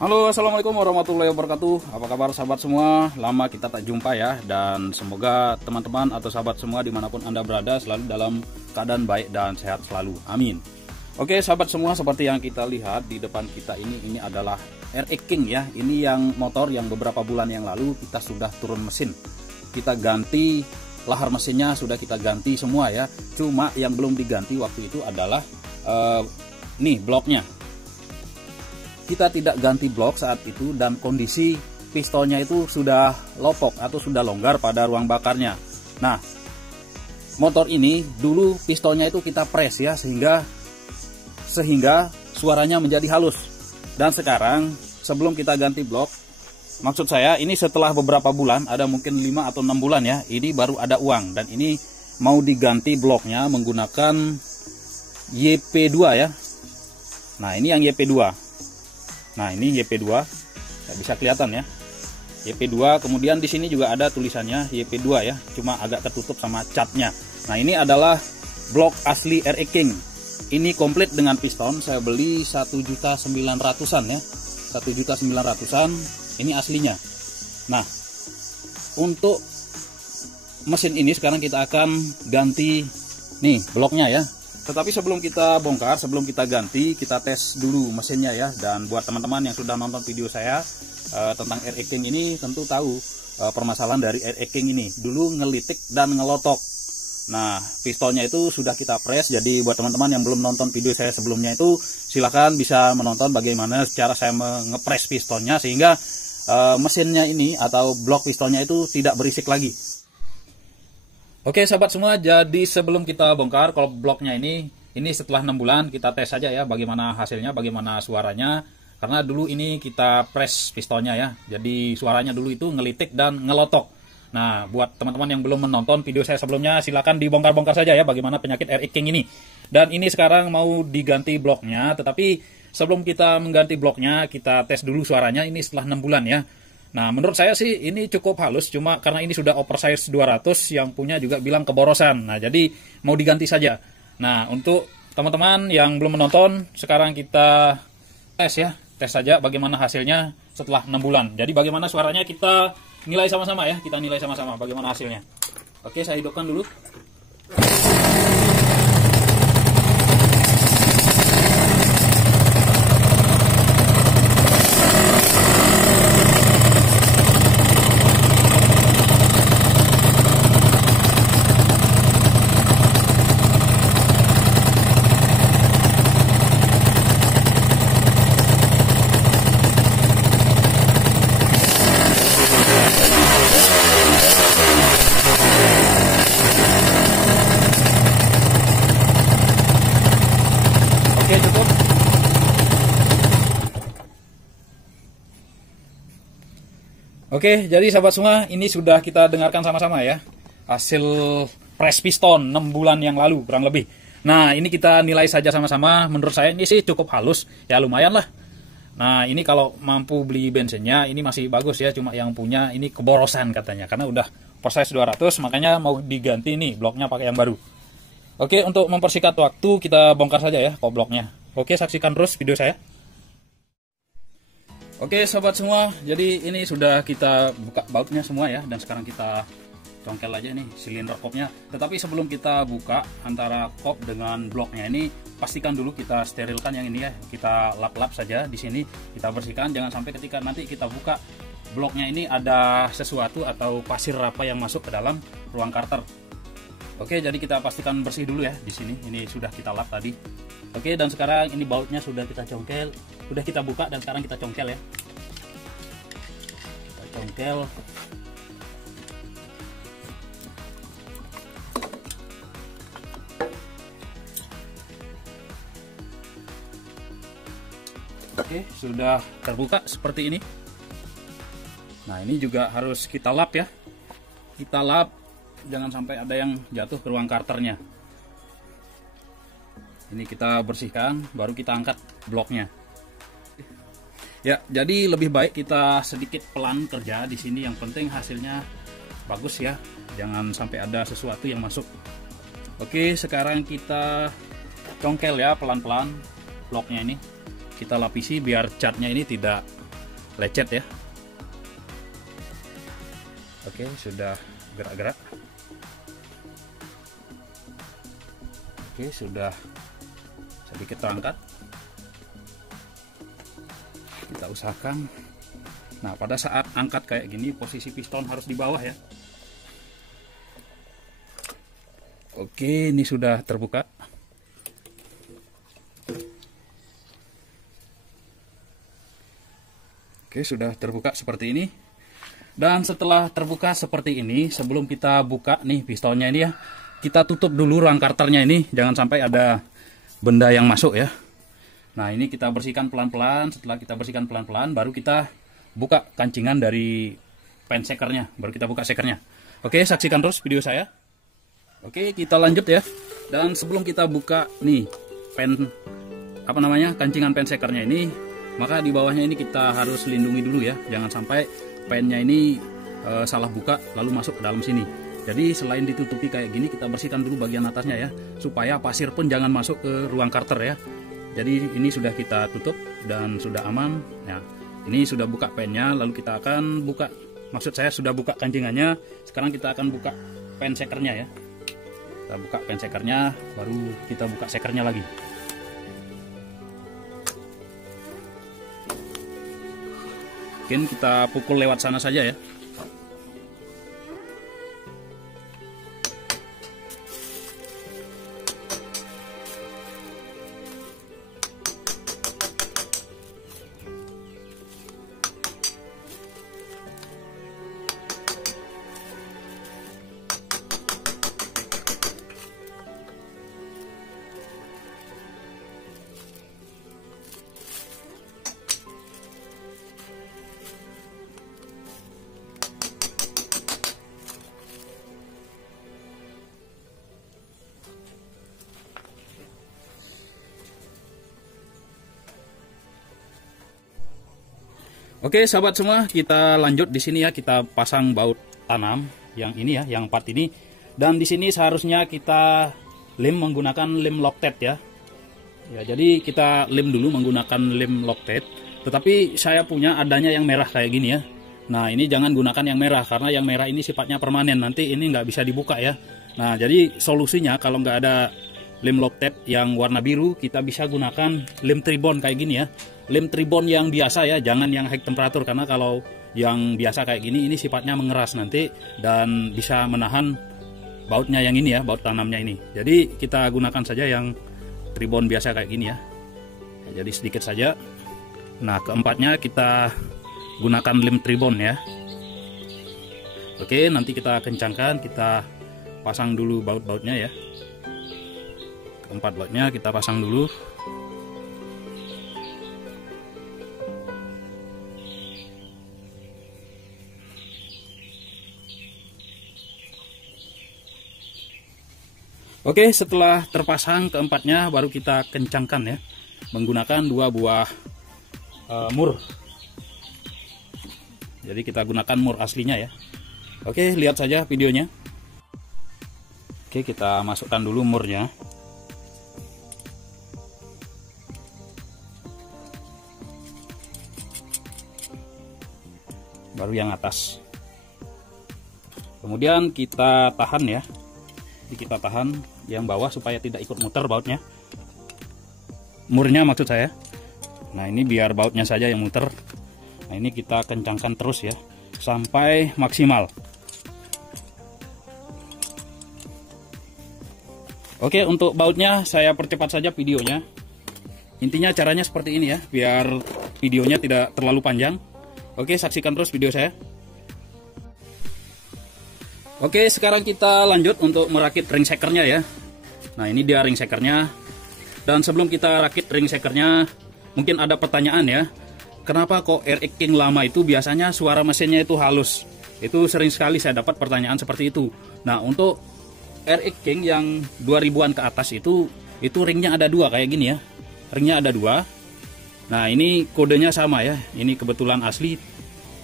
Halo, assalamualaikum warahmatullahi wabarakatuh. Apa kabar sahabat semua? Lama kita tak jumpa ya. Dan semoga teman-teman atau sahabat semua dimanapun Anda berada selalu dalam keadaan baik dan sehat selalu. Amin. Oke sahabat semua, seperti yang kita lihat di depan kita ini adalah RX King ya. Ini yang motor yang beberapa bulan yang lalu kita sudah turun mesin. Kita ganti lahar mesinnya, sudah kita ganti semua ya. Cuma yang belum diganti waktu itu adalah nih bloknya. Kita tidak ganti blok saat itu dan kondisi pistonnya itu sudah lopok atau sudah longgar pada ruang bakarnya. Nah, motor ini dulu pistonnya itu kita press ya sehingga suaranya menjadi halus. Dan sekarang sebelum kita ganti blok, maksud saya ini setelah beberapa bulan, ada mungkin 5 atau 6 bulan ya, ini baru ada uang dan ini mau diganti bloknya menggunakan YP2 ya. Nah, ini yang YP2. Nah, ini YP2, nggak bisa kelihatan ya. YP2, kemudian di sini juga ada tulisannya YP2 ya, cuma agak tertutup sama catnya. Nah, ini adalah blok asli RX King. Ini komplit dengan piston, saya beli 1.900.000-an ya. 1.900.000-an, ini aslinya. Nah, untuk mesin ini sekarang kita akan ganti nih bloknya ya. Tetapi sebelum kita bongkar, sebelum kita ganti, kita tes dulu mesinnya ya. Dan buat teman-teman yang sudah nonton video saya tentang RX King ini tentu tahu permasalahan dari RX King ini. Dulu ngelitik dan ngelotok. Nah, pistonnya itu sudah kita press. Jadi buat teman-teman yang belum nonton video saya sebelumnya itu, silahkan bisa menonton bagaimana cara saya mengepres pistonnya sehingga mesinnya ini atau blok pistonnya itu tidak berisik lagi. Oke sahabat semua, jadi sebelum kita bongkar kalau bloknya ini setelah 6 bulan kita tes saja ya bagaimana hasilnya, bagaimana suaranya. Karena dulu ini kita press pistonnya ya, jadi suaranya dulu itu ngelitik dan ngelotok. Nah, buat teman-teman yang belum menonton video saya sebelumnya, silakan dibongkar-bongkar saja ya bagaimana penyakit RX King ini. Dan ini sekarang mau diganti bloknya, tetapi sebelum kita mengganti bloknya, kita tes dulu suaranya ini setelah 6 bulan ya. Nah, menurut saya sih ini cukup halus, cuma karena ini sudah oversize 200, yang punya juga bilang keborosan. Nah, jadi mau diganti saja. Nah, untuk teman-teman yang belum menonton, sekarang kita tes ya. Tes saja bagaimana hasilnya setelah 6 bulan. Jadi bagaimana suaranya kita nilai sama-sama ya. Kita nilai sama-sama bagaimana hasilnya. Oke, saya hidupkan dulu. Oke, cukup. Oke, jadi sahabat semua, ini sudah kita dengarkan sama-sama ya. Hasil press piston 6 bulan yang lalu kurang lebih. Nah, ini kita nilai saja sama-sama. Menurut saya ini sih cukup halus. Ya lumayan lah. Nah, ini kalau mampu beli bensinnya ini masih bagus ya. Cuma yang punya ini keborosan katanya. Karena udah oversize 200, makanya mau diganti nih bloknya pakai yang baru. Oke, untuk mempersingkat waktu kita bongkar saja ya bloknya. Oke, saksikan terus video saya. Oke sahabat semua, jadi ini sudah kita buka bautnya semua ya. Dan sekarang kita congkel aja nih silinder kopnya. Tetapi sebelum kita buka antara kop dengan bloknya ini, pastikan dulu kita sterilkan yang ini ya. Kita lap-lap saja di sini, kita bersihkan. Jangan sampai ketika nanti kita buka bloknya ini ada sesuatu atau pasir apa yang masuk ke dalam ruang karter. Oke, jadi kita pastikan bersih dulu ya di sini. Ini sudah kita lap tadi. Oke, dan sekarang ini bautnya sudah kita congkel, sudah kita buka dan sekarang kita congkel ya. Kita congkel. Oke, sudah terbuka seperti ini. Nah, ini juga harus kita lap ya. Kita lap. Jangan sampai ada yang jatuh ke ruang karternya. Ini kita bersihkan, baru kita angkat bloknya. Ya, jadi lebih baik kita sedikit pelan kerja di sini. Yang penting hasilnya bagus ya. Jangan sampai ada sesuatu yang masuk. Oke, sekarang kita congkel ya pelan-pelan bloknya ini. Kita lapisi biar catnya ini tidak lecet ya. Oke, sudah gerak-gerak. Oke, sudah sedikit terangkat. Kita usahakan. Nah, pada saat angkat kayak gini, posisi piston harus di bawah ya. Oke, ini sudah terbuka. Oke, sudah terbuka seperti ini. Dan setelah terbuka seperti ini, sebelum kita buka nih pistonnya ini ya, kita tutup dulu ruang karternya ini, jangan sampai ada benda yang masuk ya. Nah, ini kita bersihkan pelan-pelan. Setelah kita bersihkan pelan-pelan, baru kita buka kancingan dari pen sekernya, baru kita buka sekernya. Oke, saksikan terus video saya. Oke, kita lanjut ya. Dan sebelum kita buka nih kancingan pen sekernya ini, maka di bawahnya ini kita harus lindungi dulu ya, jangan sampai pennya ini salah buka lalu masuk ke dalam sini. Jadi selain ditutupi kayak gini, kita bersihkan dulu bagian atasnya ya, supaya pasir pun jangan masuk ke ruang karter ya. Jadi ini sudah kita tutup dan sudah aman. Nah, ini sudah buka pennya, lalu kita akan buka, maksud saya sudah buka kancingannya. Sekarang kita akan buka pen sekernya ya. Kita buka pen sekernya, baru kita buka sekernya lagi. Mungkin kita pukul lewat sana saja ya. Oke sahabat semua, kita lanjut di sini ya, kita pasang baut tanam yang ini ya, yang part ini. Dan di sini seharusnya kita lem menggunakan lem Loctite ya. Ya, jadi kita lem dulu menggunakan lem Loctite. Tetapi saya punya adanya yang merah kayak gini ya. Nah, ini jangan gunakan yang merah karena yang merah ini sifatnya permanen, nanti ini nggak bisa dibuka ya. Nah, jadi solusinya kalau nggak ada lem Loctite yang warna biru, kita bisa gunakan lem Tribond kayak gini ya. Lem Tribond yang biasa ya, jangan yang high temperatur, karena kalau yang biasa kayak gini ini sifatnya mengeras nanti dan bisa menahan bautnya yang ini ya, baut tanamnya ini. Jadi kita gunakan saja yang Tribond biasa kayak gini ya. Jadi sedikit saja. Nah, keempatnya kita gunakan lem Tribond ya. Oke, nanti kita kencangkan, kita pasang dulu baut-bautnya ya. Keempat bautnya kita pasang dulu. Oke, setelah terpasang keempatnya baru kita kencangkan ya, menggunakan 2 buah mur. Jadi kita gunakan mur aslinya ya. Oke, lihat saja videonya. Oke, kita masukkan dulu murnya. Baru yang atas. Kemudian kita tahan ya. Kita tahan yang bawah supaya tidak ikut muter bautnya, murnya maksud saya. Nah, ini biar bautnya saja yang muter. Nah, ini kita kencangkan terus ya sampai maksimal. Oke, untuk bautnya saya percepat saja videonya. Intinya caranya seperti ini ya, biar videonya tidak terlalu panjang. Oke, saksikan terus video saya. Oke, sekarang kita lanjut untuk merakit ring shakernya ya. Nah, ini dia ring shakernya. Dan sebelum kita rakit ring shakernya, mungkin ada pertanyaan ya. Kenapa kok RX King lama itu biasanya suara mesinnya itu halus? Itu sering sekali saya dapat pertanyaan seperti itu. Nah, untuk RX King yang 2000-an ke atas itu ringnya ada 2 kayak gini ya. Ringnya ada 2. Nah, ini kodenya sama ya. Ini kebetulan asli.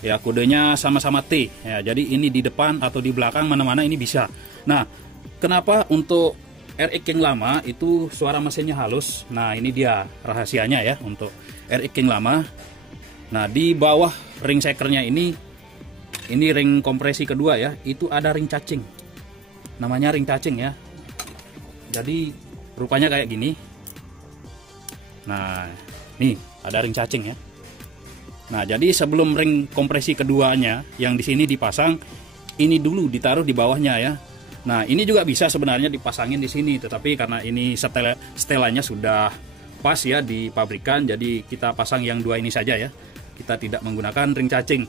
Ya, kodenya sama-sama T ya, jadi ini di depan atau di belakang mana-mana ini bisa. Nah, kenapa untuk RX King lama itu suara mesinnya halus? Nah, ini dia rahasianya ya untuk RX King lama. Nah, di bawah ring shakernya ini ring kompresi kedua ya, itu ada ring cacing. Namanya ring cacing ya. Jadi rupanya kayak gini. Nah, nih ada ring cacing ya. Nah, jadi sebelum ring kompresi keduanya yang di sini dipasang, ini dulu ditaruh di bawahnya ya. Nah, ini juga bisa sebenarnya dipasangin di sini, tetapi karena ini setelannya sudah pas ya di pabrikan, jadi kita pasang yang dua ini saja ya. Kita tidak menggunakan ring cacing.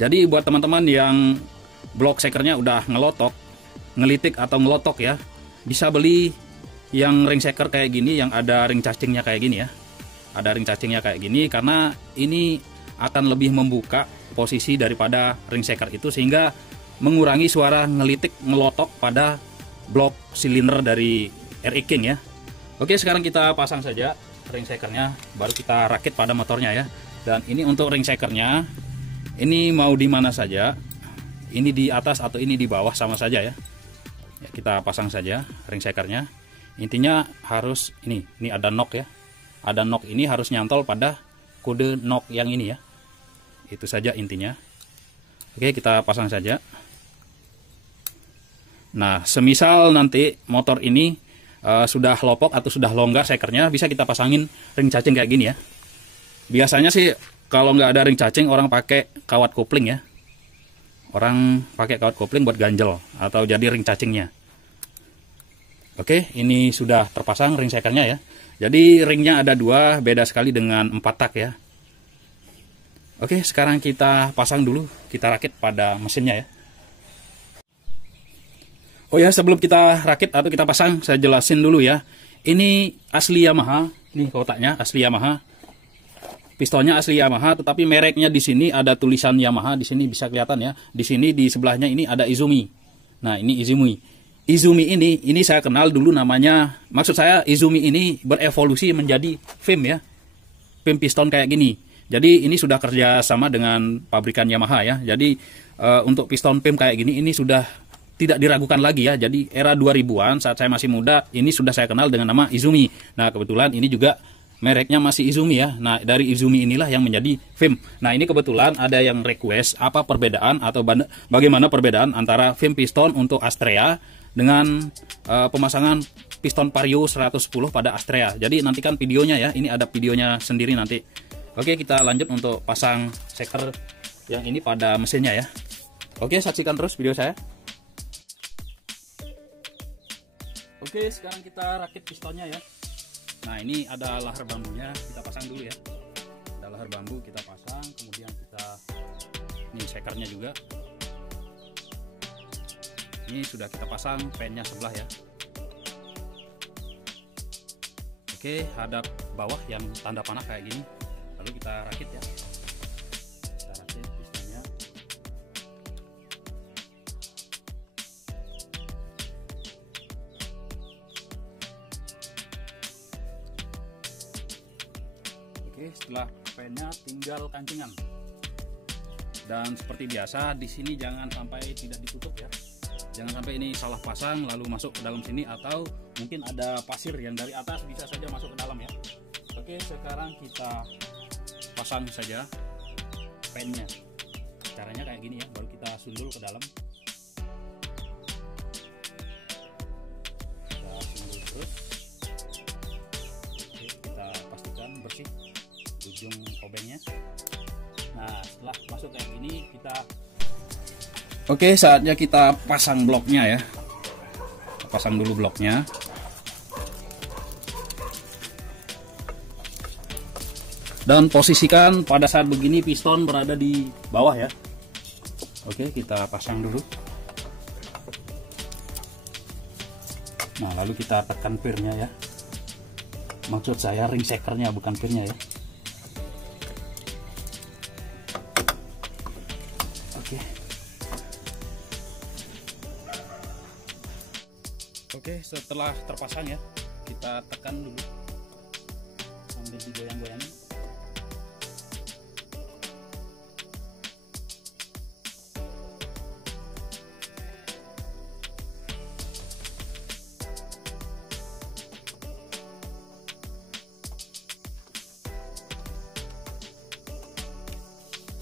Jadi buat teman-teman yang blok shakernya udah ngelotok, ngelitik atau ngelotok ya, bisa beli yang ring shaker kayak gini yang ada ring cacingnya kayak gini ya. Ada ring cacingnya kayak gini karena ini akan lebih membuka posisi daripada ring shaker itu, sehingga mengurangi suara ngelitik ngelotok pada blok silinder dari RE King ya. Oke, sekarang kita pasang saja ring shakernya, baru kita rakit pada motornya ya. Dan ini untuk ring shakernya, ini mau di mana saja, ini di atas atau ini di bawah sama saja ya. Kita pasang saja ring shakernya. Intinya harus ini ada knock ya. Ada knock ini harus nyantol pada kode knock yang ini ya. Itu saja intinya. Oke, kita pasang saja. Nah, semisal nanti motor ini sudah lopok atau sudah longgar shakernya, bisa kita pasangin ring cacing kayak gini ya. Biasanya sih kalau nggak ada ring cacing, orang pakai kawat kopling ya. Orang pakai kawat kopling buat ganjel atau jadi ring cacingnya. Oke, ini sudah terpasang ring shakernya ya. Jadi ringnya ada dua, beda sekali dengan 4 tak ya. Oke, sekarang kita pasang dulu, kita rakit pada mesinnya ya. Oh ya, sebelum kita rakit atau kita pasang, saya jelasin dulu ya. Ini asli Yamaha, nih kotaknya asli Yamaha. Pistonnya asli Yamaha, tetapi mereknya di sini ada tulisan Yamaha, di sini bisa kelihatan ya. Di sini di sebelahnya ini ada Izumi. Nah, ini Izumi. Izumi ini saya kenal dulu namanya, maksud saya Izumi ini berevolusi menjadi FIM ya. FIM piston kayak gini. Jadi ini sudah kerja sama dengan pabrikan Yamaha ya. Jadi untuk piston FIM kayak gini ini sudah tidak diragukan lagi ya. Jadi era 2000-an saat saya masih muda, ini sudah saya kenal dengan nama Izumi. Nah, kebetulan ini juga mereknya masih Izumi ya. Nah, dari Izumi inilah yang menjadi FIM. Nah, ini kebetulan ada yang request apa perbedaan atau bagaimana perbedaan antara FIM piston untuk Astrea dengan pemasangan piston Vario 110 pada Astrea. Jadi nantikan videonya ya. Ini ada videonya sendiri nanti. Oke, kita lanjut untuk pasang shaker yang ini pada mesinnya ya. Oke, saksikan terus video saya. Oke, sekarang kita rakit pistonnya ya. Nah, ini ada lahar bambunya, kita pasang dulu ya. Ada lahar bambu, kita pasang, kemudian kita ini shakernya juga. Ini sudah kita pasang pennya sebelah ya. Oke, hadap bawah yang tanda panah kayak gini. Lalu kita rakit ya. Kita rakit pistonnya. Oke, setelah pennya tinggal kancingan. Dan seperti biasa di sini jangan sampai tidak ditutup ya. Jangan sampai ini salah pasang lalu masuk ke dalam sini, atau mungkin ada pasir yang dari atas bisa saja masuk ke dalam ya. Oke, sekarang kita pasang saja pennya. Caranya kayak gini ya, baru kita sundul ke dalam. Kita sundul terus. Oke, kita pastikan bersih ujung obengnya. Nah, setelah masuk kayak gini, kita oke, saatnya kita pasang bloknya ya. Pasang dulu bloknya. Dan posisikan pada saat begini piston berada di bawah ya. Oke, kita pasang dulu. Nah, lalu kita tekan pirnya ya. Maksud saya ring shakernya, bukan pirnya ya. Oke, setelah terpasang ya, kita tekan dulu sambil digoyang-goyangin.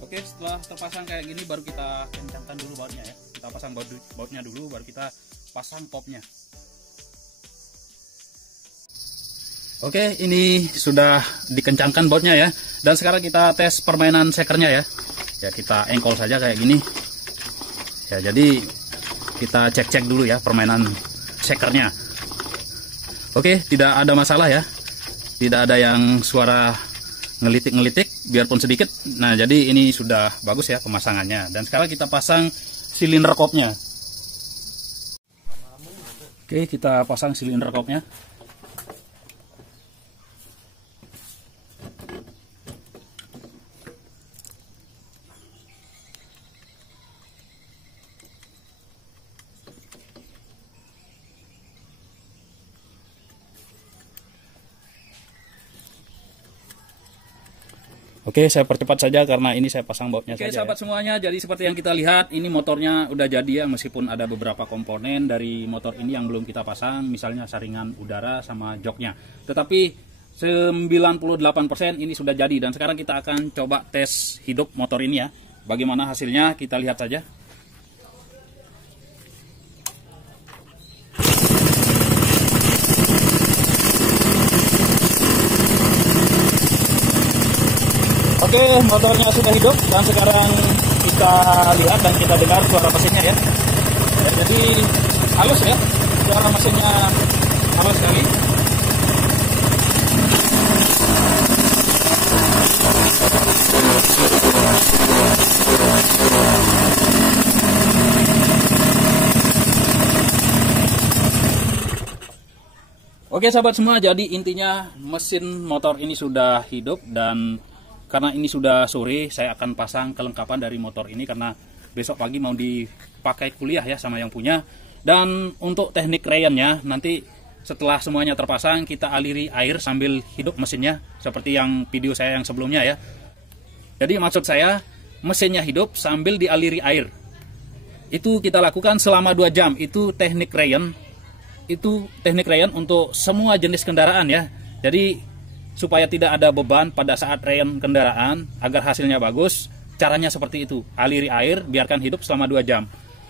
Oke, setelah terpasang kayak gini baru kita kencangkan dulu bautnya ya. Kita pasang bautnya dulu, baru kita pasang popnya. Oke, ini sudah dikencangkan bautnya ya. Dan sekarang kita tes permainan sekernya ya. Ya, kita engkol saja kayak gini. Ya, jadi kita cek-cek dulu ya permainan sekernya. Oke, tidak ada masalah ya. Tidak ada yang suara ngelitik-ngelitik biarpun sedikit. Nah, jadi ini sudah bagus ya pemasangannya. Dan sekarang kita pasang silinder kopnya. Oke, kita pasang silinder kopnya. Oke, saya percepat saja karena ini saya pasang bautnya saja. Oke, sahabat semuanya, jadi seperti yang kita lihat, ini motornya udah jadi ya, meskipun ada beberapa komponen dari motor ini yang belum kita pasang, misalnya saringan udara sama joknya. Tetapi 98% ini sudah jadi, dan sekarang kita akan coba tes hidup motor ini ya. Bagaimana hasilnya, kita lihat saja. Oke, motornya sudah hidup dan sekarang kita lihat dan kita dengar suara mesinnya ya. Jadi halus ya, suara mesinnya halus sekali. Oke sahabat semua, jadi intinya mesin motor ini sudah hidup, dan karena ini sudah sore, saya akan pasang kelengkapan dari motor ini karena besok pagi mau dipakai kuliah ya sama yang punya. Dan untuk teknik rayannya, nanti setelah semuanya terpasang, kita aliri air sambil hidup mesinnya, seperti yang video saya yang sebelumnya ya. Jadi maksud saya, mesinnya hidup sambil dialiri air. Itu kita lakukan selama 2 jam, itu teknik rayan. Itu teknik rayan untuk semua jenis kendaraan ya. Jadi supaya tidak ada beban pada saat rayan kendaraan, agar hasilnya bagus, caranya seperti itu. Aliri air, biarkan hidup selama 2 jam.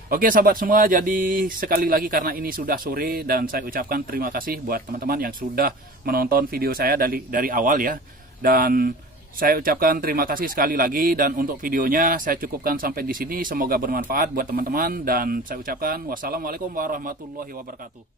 Oke sahabat semua, jadi sekali lagi karena ini sudah sore, dan saya ucapkan terima kasih buat teman-teman yang sudah menonton video saya dari awal ya. Dan saya ucapkan terima kasih sekali lagi, dan untuk videonya saya cukupkan sampai di sini. Semoga bermanfaat buat teman-teman, dan saya ucapkan wassalamualaikum warahmatullahi wabarakatuh.